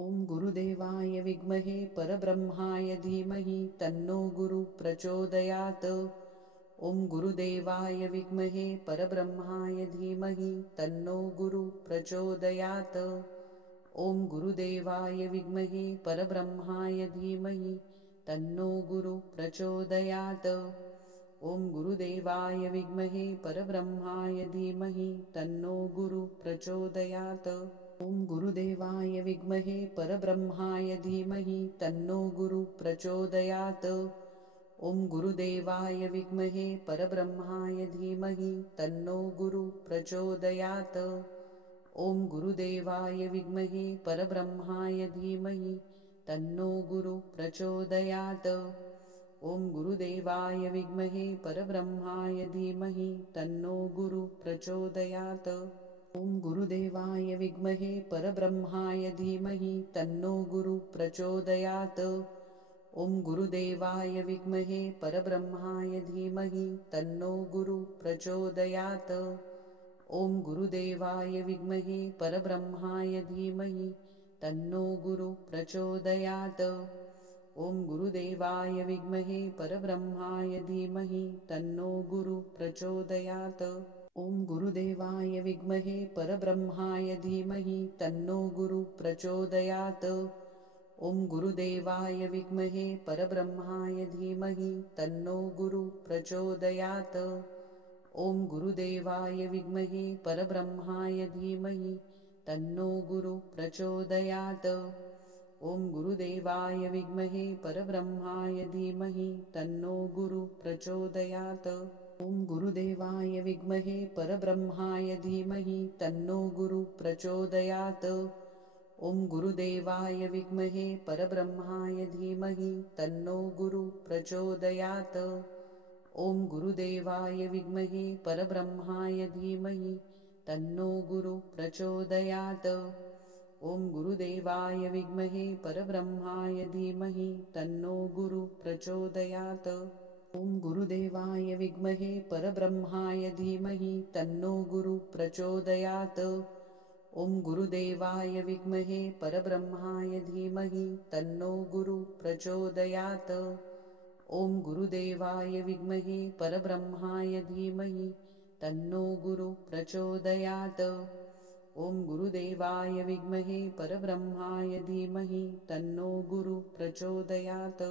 ॐ गुरुदेवाय विद्महे परब्रह्माय धीमहि तन्नो गुरुः प्रचोदयात्। ॐ गुरुदेवाय विद्महे परब्रह्माय धीमहि तन्नो गुरुः प्रचोदयात्। ॐ गुरुदेवाय विद्महे परब्रह्माय धीमहि तन्नो गुरुः प्रचोदयात्। ॐ गुरुदेवाय विद्महे परब्रह्माय धीमहि तन्नो गुरुः प्रचोदयात्। ॐ गुरुदेवाय विद्महे परब्रह्माय धीमहि तन्नो गुरुः प्रचोदयात्। ॐ गुरुदेवाय विद्महे परब्रह्माय धीमहि तन्नो गुरुः प्रचोदयात्। ॐ गुरुदेवाय विद्महे परब्रह्माय धीमहि तन्नो गुरुः प्रचोदयात्। ॐ गुरुदेवाय विद्महे परब्रह्माय धीमहि तन्नो गुरुः प्रचोदयात्। ॐ गुरुदेवाय विद्महे परब्रह्माय धीमहि तन्नो गुरुः प्रचोदयात्। ॐ गुरुदेवाय विद्महे परब्रह्माय धीमहि तन्नो गुरुः प्रचोदयात्। ॐ गुरुदेवाय विद्महे परब्रह्माय धीमहि तन्नो गुरुः प्रचोदयात्। ॐ गुरुदेवाय विद्महे परब्रह्माय धीमहि तन्नो गुरुः प्रचोदयात्। ॐ गुरुदेवाय विद्महे परब्रह्माय धीमहि तन्नो गुरुः प्रचोदयात्। ॐ गुरुदेवाय विद्महे परब्रह्माय धीमहि तन्नो गुरुः प्रचोदयात्। ॐ गुरुदेवाय विद्महे परब्रह्माय धीमहि तन्नो गुरुः प्रचोदयात्। ॐ गुरुदेवाय विद्महे परब्रह्माय धीमहि तन्नो गुरुः प्रचोदयात्। ॐ गुरुदेवाय विद्महे परब्रह्माय धीमहि तन्नो गुरुः प्रचोदयात्। ॐ गुरुदेवाय विद्महे परब्रह्माय धीमहि तन्नो गुरुः प्रचोदयात्। ॐ गुरुदेवाय विद्महे परब्रह्माय धीमहि तन्नो गुरुः प्रचोदयात्। ॐ गुरुदेवाय विद्महे परब्रह्माय धीमहि तन्नो गुरुः प्रचोदयात्। ॐ गुरुदेवाय विद्महे परब्रह्माय धीमहि तन्नो गुरुः प्रचोदयात्। ॐ गुरुदेवाय विद्महे परब्रह्माय धीमहि तन्नो गुरुः प्रचोदयात्। ॐ गुरुदेवाय विद्महे परब्रह्माय धीमहि तन्नो गुरुः प्रचोदयात्। ॐ गुरुदेवाय विद्महे परब्रह्माय धीमहि तन्नो गुरुः प्रचोदयात्।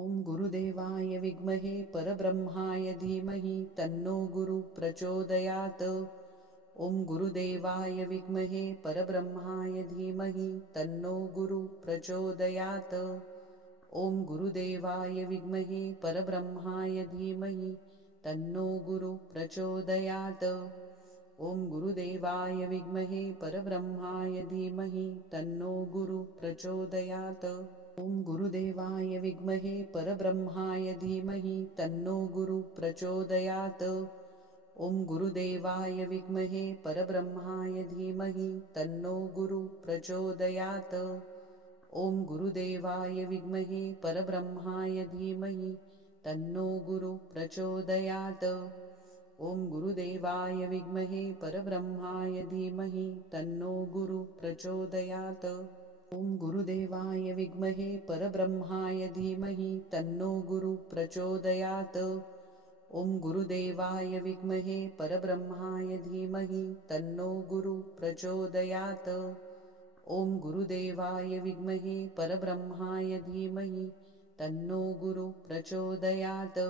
ॐ गुरुदेवाय विद्महे परब्रह्माय धीमहि तन्नो गुरुः प्रचोदयात्। ॐ गुरुदेवाय विद्महे परब्रह्माय धीमहि तन्नो गुरुः प्रचोदयात्। ॐ गुरुदेवाय विद्महे परब्रह्माय धीमहि तन्नो गुरुः प्रचोदयात्। ॐ गुरुदेवाय विद्महे परब्रह्माय धीमहि तन्नो गुरुः प्रचोदयात्। ॐ गुरुदेवाय विद्महे परब्रह्माय धीमहि तन्नो गुरुः प्रचोदयात्। ॐ गुरुदेवाय विद्महे परब्रह्माय धीमहि तन्नो गुरुः प्रचोदयात्। ॐ गुरुदेवाय विद्महे परब्रह्माय धीमहि तन्नो गुरुः प्रचोदयात्। ॐ गुरुदेवाय विद्महे परब्रह्माय धीमहि तन्नो गुरुः प्रचोदयात्। ॐ गुरुदेवाय विद्महे परब्रह्माय धीमहि तन्नो गुरुः प्रचोदयात्। ॐ गुरुदेवाय विद्महे परब्रह्माय धीमहि तन्नो गुरुः प्रचोदयात्। ॐ गुरुदेवाय विद्महे परब्रह्माय धीमहि तन्नो गुरुः प्रचोदयात्।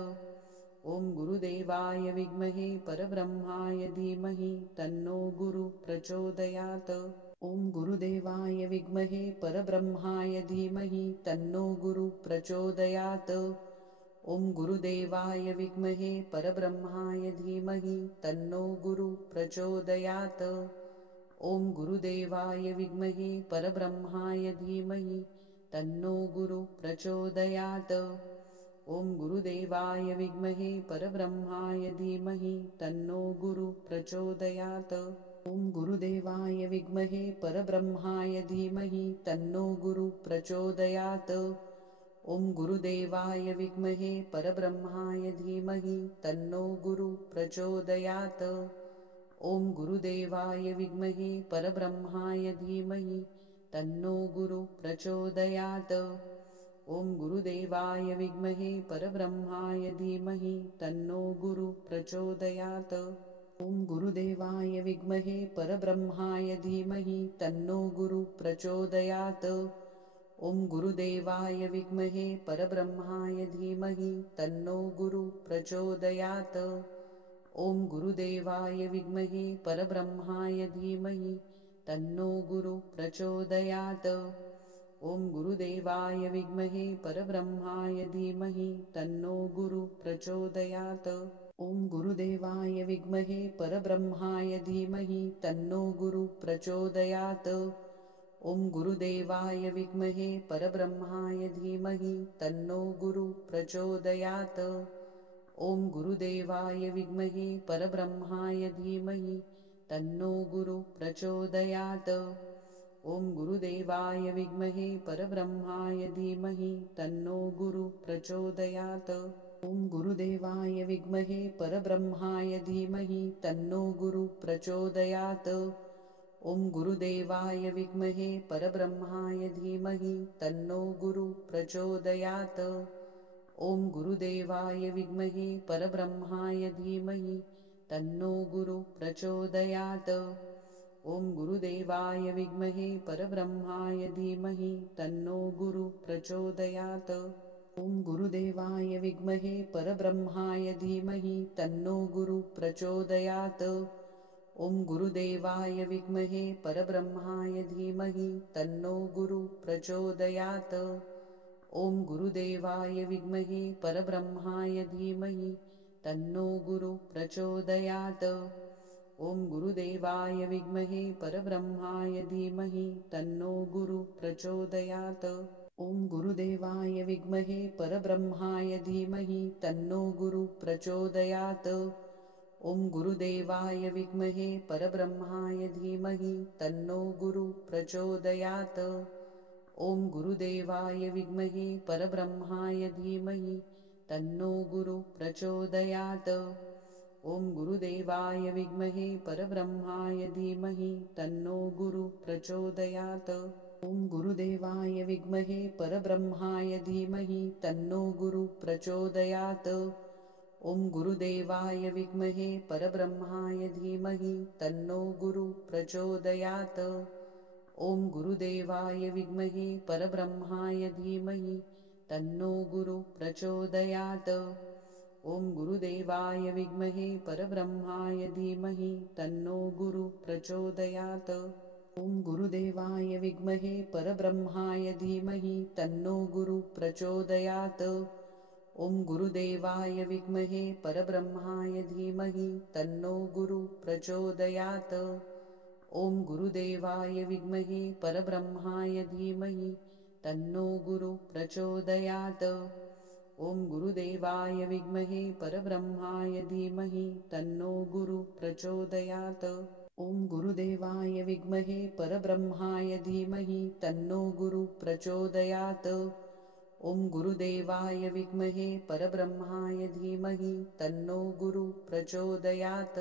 ॐ गुरुदेवाय विद्महे परब्रह्माय धीमहि तन्नो गुरुः प्रचोदयात्। ॐ गुरुदेवाय विद्महे परब्रह्माय धीमहि तन्नो गुरुः प्रचोदयात्। ॐ गुरुदेवाय विद्महे परब्रह्माय धीमहि तन्नो गुरुः प्रचोदयात्। ॐ गुरुदेवाय विद्महे परब्रह्माय धीमहि तन्नो गुरुः प्रचोदयात्। ॐ गुरुदेवाय विद्महे परब्रह्माय धीमहि तन्नो गुरुः प्रचोदयात्। ॐ गुरुदेवाय विद्महे परब्रह्माय धीमहि तन्नो गुरुः प्रचोदयात्। ॐ गुरुदेवाय विद्महे परब्रह्माय धीमहि तन्नो गुरुः प्रचोदयात्। ॐ गुरुदेवाय विद्महे परब्रह्माय धीमहि तन्नो गुरु प्रचोदयात्। ॐ गुरुदेवाय विद्महे परब्रह्माय धीमहि तन्नो गुरु प्रचोदयात्। ॐ गुरुदेवाय विद्महे परब्रह्माय धीमहि तन्नो गुरु प्रचोदयात्। ॐ गुरुदेवाय विद्महे परब्रह्माय धीमहि तन्नो गुरु प्रचोदयात्। ॐ गुरुदेवाय विद्महे परब्रह्माय धीमहि तन्नो गुरु प्रचोदयात्। ॐ गुरुदेवाय विद्महे परब्रह्माय धीमहि तन्नो गुरु प्रचोदयात्। ॐ गुरुदेवाय विद्महे परब्रह्माय धीमहि तन्नो गुरु प्रचोदयात्। ॐ गुरुदेवाय विद्महे परब्रह्माय धीमहि तन्नो गुरु प्रचोदयात्। ॐ गुरुदेवाय विद्महे परब्रह्माय धीमहि तन्नो गुरु प्रचोदयात्। ॐ गुरुदेवाय विद्महे परब्रह्माय धीमहि तन्नो गुरु प्रचोदयात्। ॐ गुरुदेवाय विद्महे परब्रह्माय धीमहि तन्नो गुरु प्रचोदयात्। ॐ गुरुदेवाय विद्महे परब्रह्माय धीमहि तन्नो गुरु प्रचोदयात्। ॐ गुरुदेवाय विद्महे परब्रह्माय धीमहि तन्नो गुरु प्रचोदयात्। ॐ गुरुदेवाय विद्महे परब्रह्माय धीमहि तन्नो गुरु प्रचोदयात्। ॐ गुरुदेवाय विद्महे परब्रह्माय धीमहि तन्नो गुरु प्रचोदयात्। ॐ गुरुदेवाय विद्महे परब्रह्माय धीमहि तन्नो गुरु प्रचोदयात्। ॐ गुरुदेवाय विद्महे परब्रह्माय धीमहि तन्नो गुरु प्रचोदयात्। ॐ गुरुदेवाय विद्महे परब्रह्माय धीमहि तन्नो गुरु प्रचोदयात्। ॐ गुरुदेवाय विद्महे परब्रह्माय धीमहि तन्नो गुरु प्रचोदयात्। ॐ गुरुदेवाय विद्महे परब्रह्माय धीमहि तन्नो गुरु प्रचोदयात्। ॐ गुरुदेवाय विद्महे परब्रह्माय धीमहि तन्नो गुरु प्रचोदयात्। ॐ गुरुदेवाय विद्महे परब्रह्माय धीमहि तन्नो गुरु प्रचोदयात्। ॐ गुरुदेवाय विद्महे परब्रह्माय धीमहि तन्नो गुरु प्रचोदयात्। ॐ गुरुदेवाय विद्महे परब्रह्माय धीमहि तन्नो गुरु प्रचोदयात्। ॐ गुरुदेवाय विद्महे परब्रह्माय धीमहि तन्नो गुरु प्रचोदयात्। ॐ गुरुदेवाय विद्महे परब्रह्माय धीमहि तन्नो गुरु प्रचोदयात्। ॐ गुरुदेवाय विद्महे परब्रह्माय धीमहि तन्नो गुरु प्रचोदयात्। ॐ गुरुदेवाय विद्महे परब्रह्माय धीमहि तन्नो गुरु प्रचोदयात्। ॐ गुरुदेवाय विद्महे परब्रह्माय धीमहि तन्नो गुरु प्रचोदयात्। ॐ गुरुदेवाय विद्महे परब्रह्माय धीमहि तन्नो गुरु प्रचोदयात्। ॐ गुरुदेवाय विद्महे परब्रह्माय धीमहि तन्नो गुरु प्रचोदयात्। ॐ गुरुदेवाय विद्महे परब्रह्माय धीमहि तन्नो गुरु प्रचोदयात्।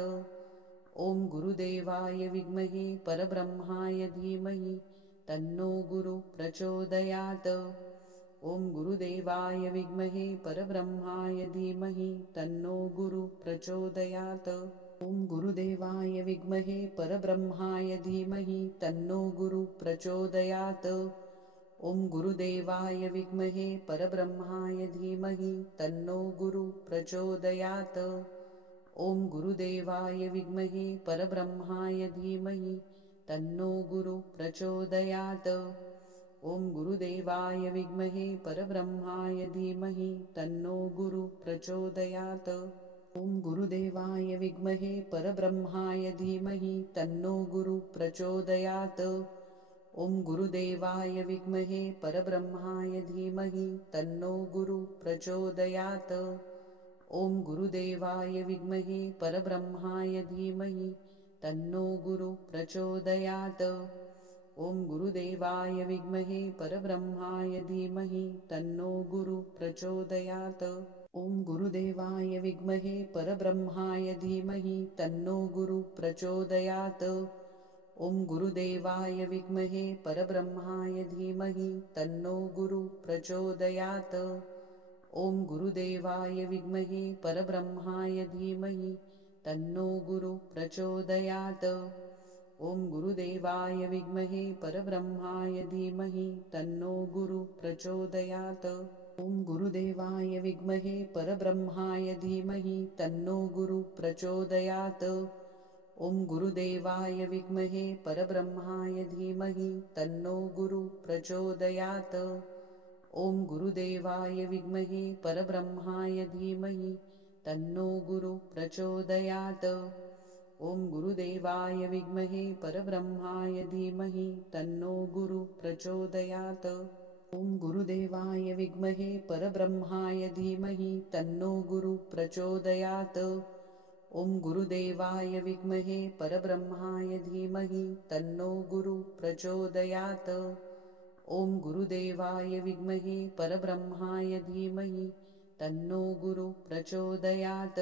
ॐ गुरुदेवाय विद्महे परब्रह्माय धीमहि तन्नो गुरु प्रचोदयात्। ॐ गुरुदेवाय विद्महे परब्रह्माय धीमहि तन्नो गुरु प्रचोदयात्। ॐ गुरुदेवाय विद्महे परब्रह्माय धीमहि तन्नो गुरु प्रचोदयात्। ॐ गुरुदेवाय विद्महे परब्रह्माय धीमहि तन्नो गुरु प्रचोदयात्। ॐ गुरुदेवाय विद्महे परब्रह्माय धीमहि तन्नो गुरु प्रचोदयात्। ॐ गुरुदेवाय विद्महे परब्रह्माय धीमहि तन्नो गुरु प्रचोदयात्। ॐ गुरुदेवाय विद्महे परब्रह्माय धीमहि तन्नो गुरु प्रचोदयात्। ॐ गुरुदेवाय विद्महे परब्रह्माय धीमहि तन्नो गुरु प्रचोदयात्। ॐ गुरुदेवाय विद्महे परब्रह्माय धीमहि तन्नो गुरु प्रचोदयात्। ॐ गुरुदेवाय विद्महे परब्रह्माय धीमहि तन्नो गुरु प्रचोदयात्। ॐ गुरुदेवाय विद्महे परब्रह्माय धीमहि तन्नो गुरु प्रचोदयात्। ॐ गुरुदेवाय विद्महे परब्रह्माय धीमहि तन्नो गुरु प्रचोदयात्। ॐ गुरुदेवाय विद्महे परब्रह्माय धीमहि तन्नो गुरु प्रचोदयात्। ॐ गुरुदेवाय विद्महे परब्रह्माय धीमहि तन्नो गुरु प्रचोदयात्। ॐ गुरुदेवाय विद्महे परब्रह्माय धीमहि तन्नो गुरु प्रचोदयात्। ॐ गुरुदेवाय विद्महे परब्रह्माय धीमहि तन्नो गुरु प्रचोदयात्। ॐ गुरुदेवाय विद्महे परब्रह्माय धीमहि तन्नो गुरु प्रचोदयात्। ॐ गुरुदेवाय विद्महे परब्रह्माय धीमहि तन्नो गुरु प्रचोदयात्। ॐ गुरुदेवाय विद्महे परब्रह्माय धीमहि तन्नो गुरु प्रचोदयात्। ॐ गुरुदेवाय विद्महे परब्रह्माय धीमहि तन्नो गुरु प्रचोदयात्। ॐ गुरुदेवाय विद्महे परब्रह्माय धीमहि तन्नो गुरु प्रचोदयात्।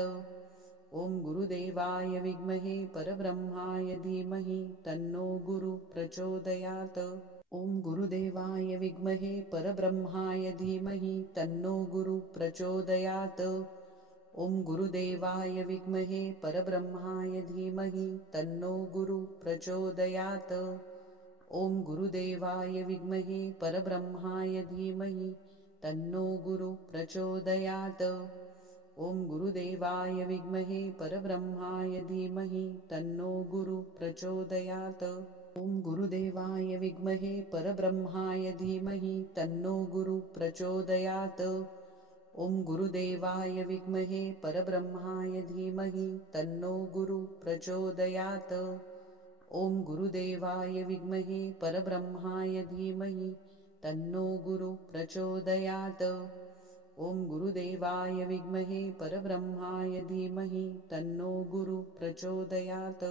ॐ गुरुदेवाय विद्महे परब्रह्माय धीमहि तन्नो गुरु प्रचोदयात्। ॐ गुरुदेवाय विद्महे परब्रह्माय धीमहि तन्नो गुरु प्रचोदयात्। ॐ गुरुदेवाय विद्महे परब्रह्माय धीमहि तन्नो गुरु प्रचोदयात्। ॐ गुरुदेवाय विद्महे परब्रह्माय धीमहि तन्नो गुरु प्रचोदयात्। ॐ गुरुदेवाय विद्महे परब्रह्माय धीमहि तन्नो गुरु प्रचोदयात्। ॐ गुरुदेवाय विद्महे परब्रह्माय धीमहि तन्नो गुरु प्रचोदयात्। ॐ गुरुदेवाय विद्महे परब्रह्माय धीमहि तन्नो गुरु प्रचोदयात्। ॐ गुरुदेवाय विद्महे परब्रह्माय धीमहि तन्नो गुरु प्रचोदयात्। ॐ गुरुदेवाय विद्महे परब्रह्माय धीमहि तन्नो गुरु प्रचोदयात्।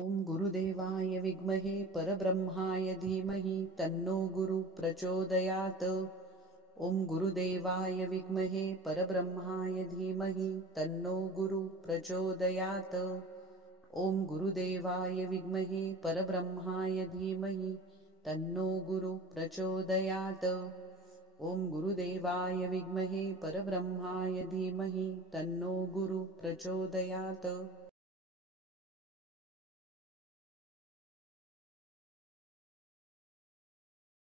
ॐ गुरुदेवाय विद्महे परब्रह्माय धीमहि तन्नो गुरु प्रचोदयात्। ॐ गुरुदेवाय विद्महे परब्रह्माय धीमहि तन्नो गुरु प्रचोदयात्। ॐ गुरुदेवाय विद्महे परब्रह्माय धीमहि तन्नो गुरु प्रचोदयात्। ॐ गुरुदेवाय विद्महे परब्रह्माय धीमहि तन्नो गुरु प्रचोदयात्।